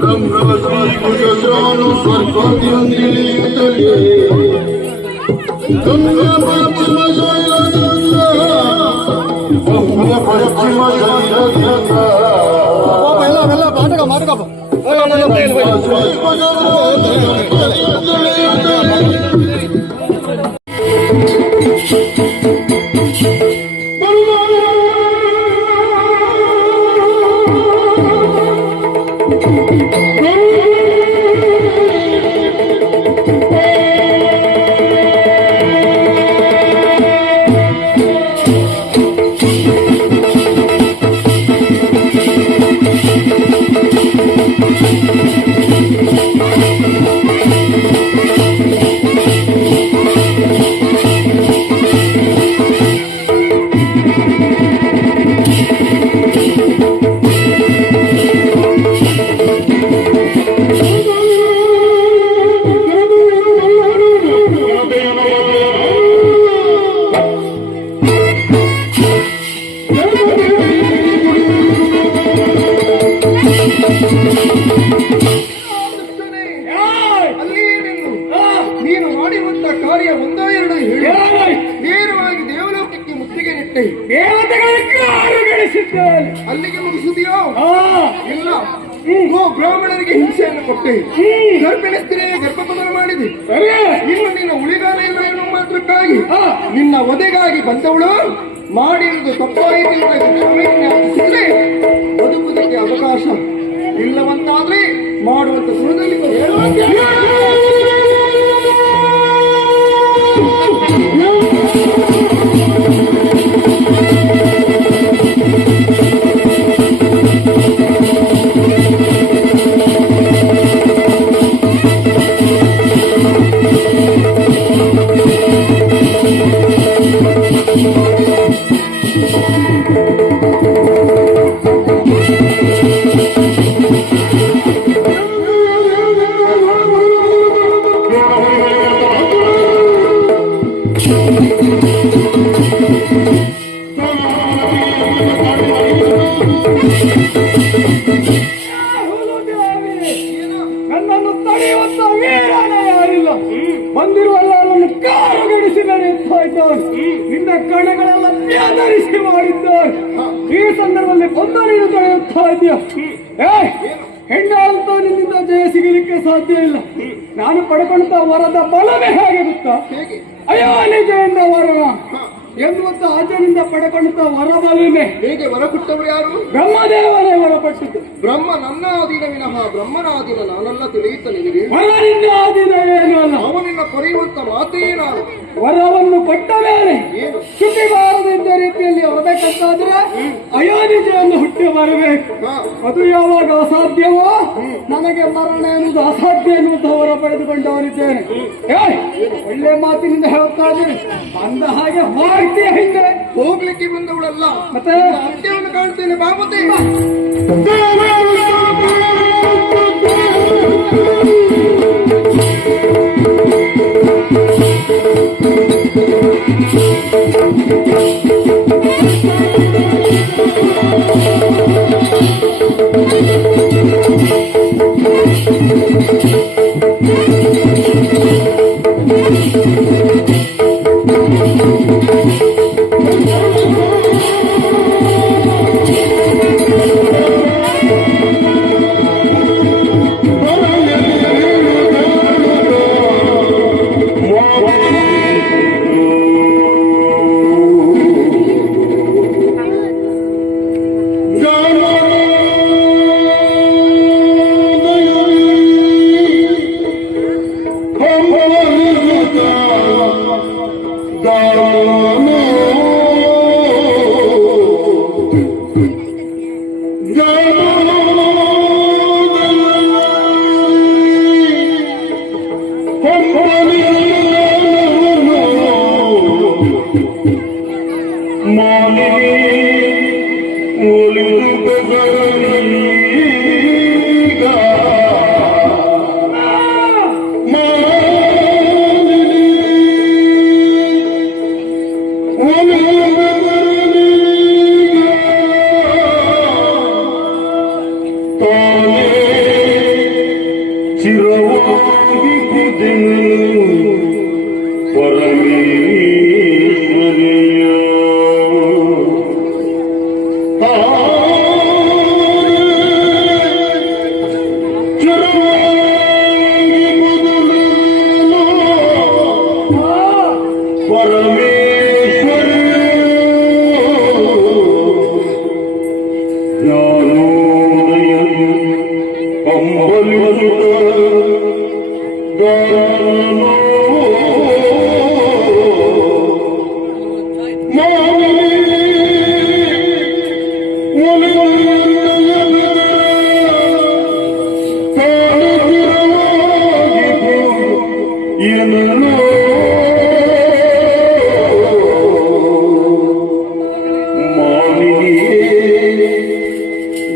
ಬ್ರಹ್ಮವತೀಗುಜಾನು ಸ್ವರ್ಗೋದ್ಯಂದಿಳಿಯುತ್ತಲೇ ಗಂಗಾ ಪಶ್ಚಿಮ ಶೈಲದಿಂದ ಗಂಗಾ ಪಶ್ಚಿಮ ಶೈಲದಿಂದ ನೀನು ಮಾಡಿರುವಂತ ಕಾರ್ಯ ಒಂದೋ ಎರಡು ಹೇಳಿ ನೇರವಾಗಿ ದೇವಲೋಕಕ್ಕೆ ಮುತ್ತಿಗೆ ನೆಟ್ಟೆ ದೇವತೆಗಳಿಗೆ ಆರುಗಳಿಸಿದ್ದಾನೆ. ಅಲ್ಲಿಗೆ ಮುಗಿಸುದಿಯೋ? ಇಲ್ಲ, ಬ್ರಾಹ್ಮಣರಿಗೆ ಹಿಂಸೆಯನ್ನು ಕೊಟ್ಟೆ, ಗರ್ಭಿಣಿ ಸ್ತ್ರೀಯ ಗರ್ಭಪತನ ಮಾಡಿದೆ. ಇನ್ನು ನಿನ್ನ ಉಳಿಗಾಲ ಇಲ್ಲ ಎನ್ನುವ ಮಾತ್ರಕ್ಕಾಗಿ ನಿನ್ನ ವಧೆಗಾಗಿ ಬಂದವಳು ಮಾಡಿರುವುದು ತಪ್ಪಾಯಿತು ಕ್ಷಮೆಯಾಚಿಸಿದ್ರೆ ಬದುಕುವುದಕ್ಕೆ ಅವಕಾಶ ಇಲ್ಲವಂತಾದ್ರೆ ಮಾಡುವಂತ ಸುರದಲ್ಲಿ ನನ್ನನ್ನು ತಡೆಯುವಂತ ವೀರನ ಯಾರಿಲ್ಲ. ಬಂದಿರುವ ಎಲ್ಲರನ್ನು ಕಾರುಗಡಿಸಿ ನಡೆಯುತ್ತಾ ಇದ್ದಾರೆ. ನಿನ್ನ ಕಣಗಳೆಲ್ಲ ವ್ಯಾಧರಿಸಿ ಮಾಡಿದ್ದಾರೆ. ಈ ಸಂದರ್ಭದಲ್ಲಿ ಬಂದ ನೀನು ತಡೆಯುತ್ತಾ ಇದೆಯಾ? ಹೆಣ್ಣಾದಂತ ನಿನ್ನಿಂದ ಜಯ ಸಿಗಲಿಕ್ಕೆ ಸಾಧ್ಯ ಇಲ್ಲ. ನಾನು ಪಡ್ಕೊಂಡ ವರದ ಬಲವೇ ಹೇಗೆ ಗೊತ್ತಾ? ಅಯ್ಯೋ ನಿಜೆಯಿಂದ ವರನ ಎನ್ನುವಂತ ಆಚರಣೆಯಿಂದ ಪಡೆಕೊಂಡ ವರಬಲನೆ. ಹೇಗೆ ವರ ಕೊಟ್ಟವರು ಯಾರು? ಬ್ರಹ್ಮದೇವನೇ ವರಪಟ್ಟಿದ್ದು. ಬ್ರಹ್ಮ ನನ್ನ ಅಧೀನ ವಿನಃ ಬ್ರಹ್ಮನ ಅಧೀನ ನಾನೆಲ್ಲ ತಿಳಿಯುತ್ತ ನಿನಗೆ. ವರ ನಿನ್ನ ಅಧೀನ ಏನು ಅಲ್ಲ. ಅವನಿನ್ನ ಕೊರೆಯುವಂತ ಮಾತೇ ನಾನು. ವರವನ್ನು ಕೊಟ್ಟ ಮೇಲೆ ಶುಚಿ ಬಾರದಿದ್ದ ರೀತಿಯಲ್ಲಿ ಹೊರಬೇಕಂತಾದ್ರೆ ಅಯೋನಿಜೆಯನ್ನು ಹುಟ್ಟಿ ಬರಬೇಕು. ಅದು ಯಾವಾಗ ಅಸಾಧ್ಯವೋ ನನಗೆ ಮರಣ ಎನ್ನುವುದು ಅಸಾಧ್ಯ ಎನ್ನುವಂತ ವರ ಪಡೆದುಕೊಂಡವನಿದ್ದೇನೆ. ಒಳ್ಳೆ ಮಾತಿನಿಂದ ಹೇಳ್ತಾ ಇದ್ದೇನೆ. ಬಂದ ಹಾಗೆ ಮಾಡ್ತೀಯ ಹಿಂದೆ ಹೋಗ್ಲಿಕ್ಕೆ ಬಂದವಳಲ್ಲ, ಮತ್ತೆ ಅಂತ್ಯವನ್ನು ಕಾಣ್ತೇನೆ. ಬಾಬುದ್ದಿ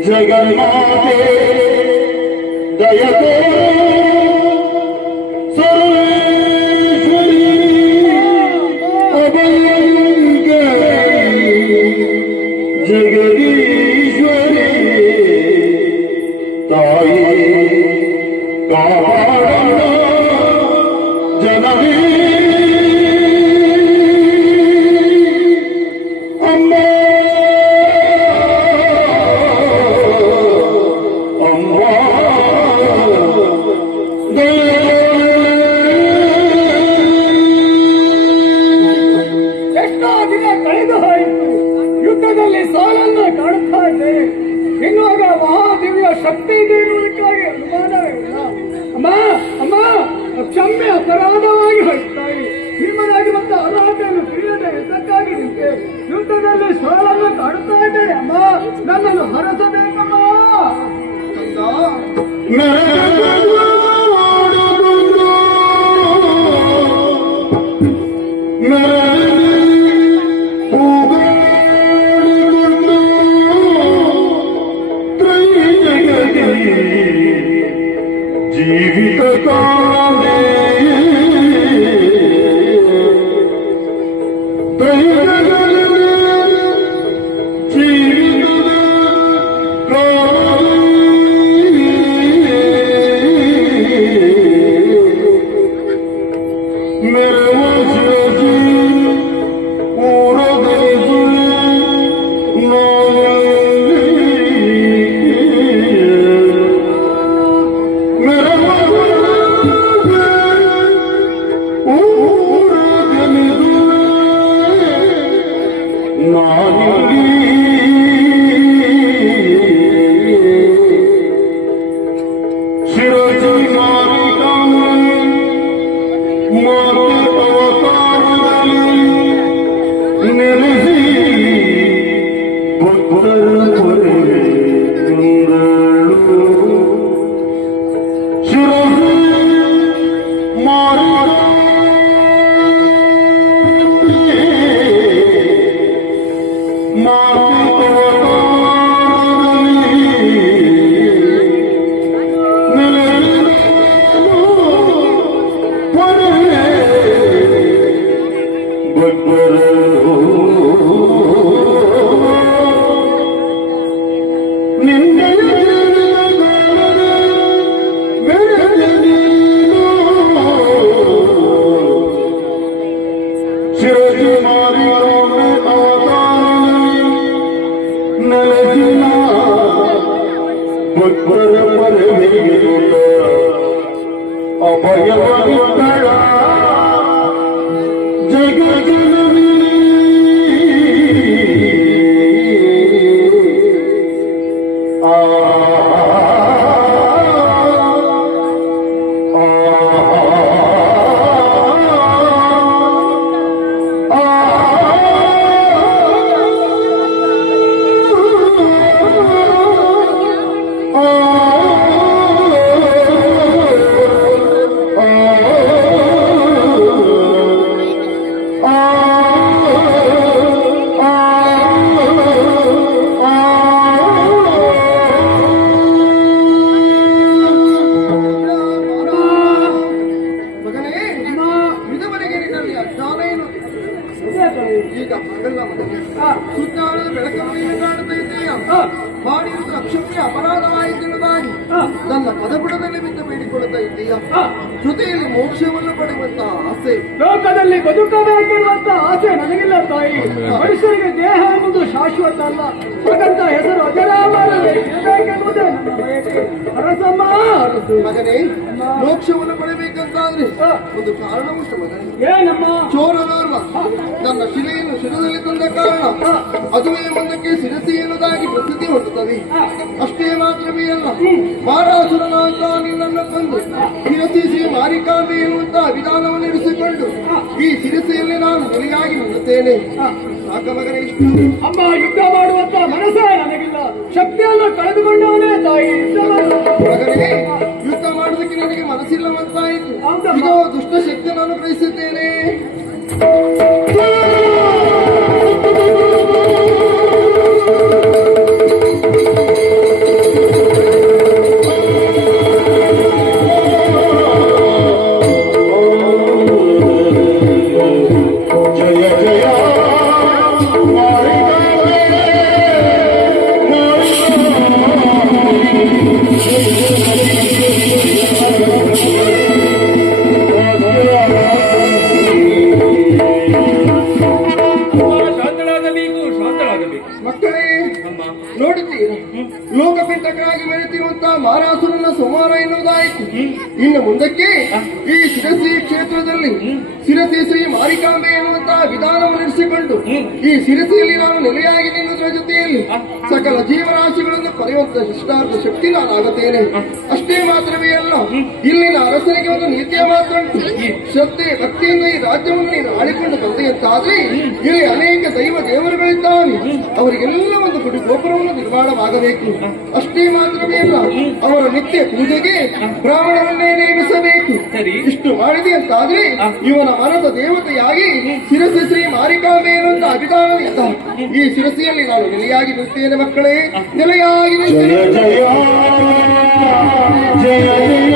ಜಗನ್ನಾಥೆ ದಯತೆ ಸರ್ವೇಶ್ವರಿ ಅಭಯಂಕರಿ ಜಗದೀಶ್ವರಿ ತಾಯಿ ಕಾಪಾಡಣ್ಣ ಜನವೇ ಎಷ್ಟೋ ದಿನ ಕಳೆದು ಹೋಯಿತು. ಯುದ್ಧದಲ್ಲಿ ಸಾಲನ್ನ ಕಾಡುತ್ತಾ ಇದ್ದೇನೆ. ಇನ್ನುವಾಗ ಮಹಾದಿವ್ಯ ಶಕ್ತಿ ಇದೆ ಎನ್ನುವುದಕ್ಕಾಗಿ ಅನುಮಾನವೇ ಇಲ್ಲ. ಅಮ್ಮ ಅಮ್ಮ, ಕ್ಷಮೆ ಅಪರಾಧವಾಗಿ ಹೋಗ್ತಾಯಿ. ನಿಮ್ಮದಾಗಿರುವಂತ ಅರ್ಹತೆಯನ್ನು ತಿಳಿಯದೆ ಇದಕ್ಕಾಗಿ ನಿಂತೆ ಯುದ್ಧದಲ್ಲಿ ಸಾಲನ್ನು ಕಾಡುತ್ತಾ ಇದ್ದೇನೆ. ಅಮ್ಮ, ನನ್ನನ್ನು ಹರಸಬೇಕಮ್ಮ. ಜೀವಿತ ಕಾಲೇ ಜೀವಿತದ मेरे वजह जी पूरा दिन मेरे पूरा दिन शिरोजी मारी ಮಾತೆ ಅವತಾರದಲ್ಲಿ ನೆಲೆಸಿ ಭಕ್ತರ ಹೊರೆಗೆ ತಂದಳು. ಶಿರಸಿ ಮಾರಿ ಮಾತೆ ಅವತಾರದಲ್ಲಿ ಶಿರಸಿ ಮಾರಿ ನೆಲೆಸಿನ ಭಕ್ತರ ಪರವಿಗೆ ಅಭಯವಾಗಿದ್ದಳ ಜಗಜನನಿ ಆ ಮಗನೇ, ಇದುವರೆಗೆ ನಿನ್ನಲ್ಲಿ ಅಜ್ಞಾನ ಏನು? ಈಗ ಹಾಗಲ್ಲ ಮಗನೇ. ಸುತ್ತಾಳದ ಬೆಳಕನ್ನು ಕಾಣುತ್ತಾ ಇದ್ದೀಯ. ಮಾಡಿರುವುದು ಅಕ್ಷಮ್ಯ ಅಪರಾಧವಾಯಿತೆನ್ನುವುದಾಗಿ ನನ್ನ ಪದಪುಟದಲ್ಲಿ ಬಿದ್ದು ಬೇಡಿಕೊಳ್ಳುತ್ತಾ ಇದ್ದೀಯ. ಜೊತೆಯಲ್ಲಿ ಮೋಕ್ಷವನ್ನು ಪಡೆಯುವಂತಹ ಆಸೆ, ಲೋಕದಲ್ಲಿ ಬದುಕಬೇಕೆನ್ನುವಂತ ಆಸೆ ನನಗಿಲ್ಲ ತಾಯಿ. ಮನುಷ್ಯರಿಗೆ ದೇಹ ಎನ್ನುವುದು ಶಾಶ್ವತ ಅಲ್ಲ. ಹಾಗಂತ ಹೆಸರು ಅಜರಾಮರವೇ ಇರಬೇಕೆನ್ನುವುದೇ ನನ್ನ ಬಯಕೆ. ಅರಸಮ್ಮ ಅರಸು. ಮಗನೇ, ಮೋಕ್ಷವನ್ನು ಪಡೆಯಬೇಕಂತಾದ್ರೆ ಒಂದು ಕಾರಣ ಉಂಟು ಮಗನೇ. ಏನಮ್ಮ? ಚೋರನೋರ್ವ ನನ್ನ ಶಿಲೆಯನ್ನು ಶಿರದಲ್ಲಿ ತಂದ ಕಾರಣ ಅದುವೇ ಒಂದಕ್ಕೆ ಶಿರಸಿ ಎನ್ನುವುದಾಗಿ ಪ್ರಸಿದ್ಧಿ ಹೊಂದುತ್ತದೆ. ಅಷ್ಟೇ ಮಾತ್ರವೇ ಅಲ್ಲ, ಮಾರಾಸುರನ ಅಂತ ನಿನ್ನನ್ನು ತಂದು ಶಿರಸಿ ಮಾರಿಕಾಂಬೆ ಎನ್ನುವಂತ ವಿಧಾನವನ್ನು ಇರಿಸಿಕೊಂಡು ಈ ಶಿರಸಿಯಲ್ಲಿ ನಾನು ಬಲಿಯಾಗಿ ನಿಲ್ಲುತ್ತೇನೆ. ಸಾಕ ಮಗನೇ ಇಷ್ಟು. ಅಮ್ಮ, ಯುದ್ಧ ಮಾಡುವಂತ ಮನಸ್ಸೇ ನನಗಿಲ್ಲ. ಶಕ್ತಿಯೆಲ್ಲ ಕಳೆದುಕೊಂಡವನೇ ತಾಯಿ. ಮಗನೇ, ಯುದ್ಧ ಮಾಡುವುದಕ್ಕೆ ನನಗೆ ಮನಸ್ಸಿಲ್ಲವಂತಾಯಿತು. ಇದೋ ದುಷ್ಟ ಶಕ್ತಿಯನ್ನು ಅನುಗ್ರಹಿಸುತ್ತೇನೆ. ಜಯ ಜಯ ಶಾಂತಳಾಗಬೇಕು, ಶಾಂತಳಾಗಬೇಕು. ಮಕ್ಕಳೇ, ಅಮ್ಮ, ನೋಡುತ್ತೀರಾ, ಲೋಕಪಿಂಟಕರಾಗಿ ಬೆಳೆಯುತ್ತಿರುವಂತಹ ಮಾರಾಸುರನ ಸಂಹಾರ ಎನ್ನುವುದಾಯಿತು. ಇನ್ನು ಮುಂದಕ್ಕೆ ಈ ಶಿರಸಿ ಕ್ಷೇತ್ರದಲ್ಲಿ ಶಿರಸಿ ಶ್ರೀ ಮಾರಿಕಾಂಬೆ ಎನ್ನುವಂತಹ ವಿಧಾನವನ್ನು ಇರಿಸಿಕೊಂಡು ಈ ಶಿರಸಿಯಲ್ಲಿ ನಾನು ನೆಲೆಯಾಗಿ ನಿಲ್ಲುವುದರ ಜೊತೆಯಲ್ಲಿ ಸಕಲ ಜೀವರಾಶಿಗಳನ್ನು ಪಡೆಯುವಂತ ಇಷ್ಟಾರ್ಥ ಶಕ್ತಿ ನಾನಾಗುತ್ತೇನೆ. ಅಷ್ಟೇ ಮಾತ್ರವೇ ಅಲ್ಲ, ಇಲ್ಲಿನ ಅರಸನಿಗೆ ಒಂದು ನೀತಿಯ ಮಾತುಂಟು. ಶ್ರದ್ಧೆ ಭಕ್ತಿಯಿಂದ ಈ ರಾಜ್ಯವನ್ನು ನೀನು ಆಳಿಕೊಂಡು ಬಂದೆಯಂತಾದ್ರೆ ಇಲ್ಲಿ ಅನೇಕ ದೈವ ದೇವರುಗಳಿದ್ದಾವೆ. ಅವರಿಗೆಲ್ಲ ಒಂದು ಗುಡಿ ಗೋಪುರವನ್ನು ನಿರ್ಮಾಣವಾಗಬೇಕು. ಅಷ್ಟೇ ಮಾತ್ರವೇ ಅಲ್ಲ, ಅವರ ನಿತ್ಯ ಪೂಜೆಗೆ ಬ್ರಾಹ್ಮಣರನ್ನೇ ನೇಮಿಸಬೇಕು. ಇಷ್ಟು ಮಾಡಿದೆ ಅಂತಾದ್ರೆ ಇವನ ಮನದ ದೇವತೆಯಾಗಿ ಶಿರಸಿ ಶ್ರೀ ಮಾರಿಕಾಂಬೆ ಎನ್ನುವಂತ ಅಭಿಧಾನದಿಂದ ಈ ಶಿರಸಿಯಲ್ಲಿ ನಾನು ನೆಲೆಯಾಗಿ ನಿಲ್ತೇನೆ. ಮಕ್ಕಳೇ, ನೆಲೆಯಾಗಿ ಜಯ ನಿಲ್ತೇನೆ. ಜಯ ಜಯ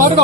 ಮಾತುಕ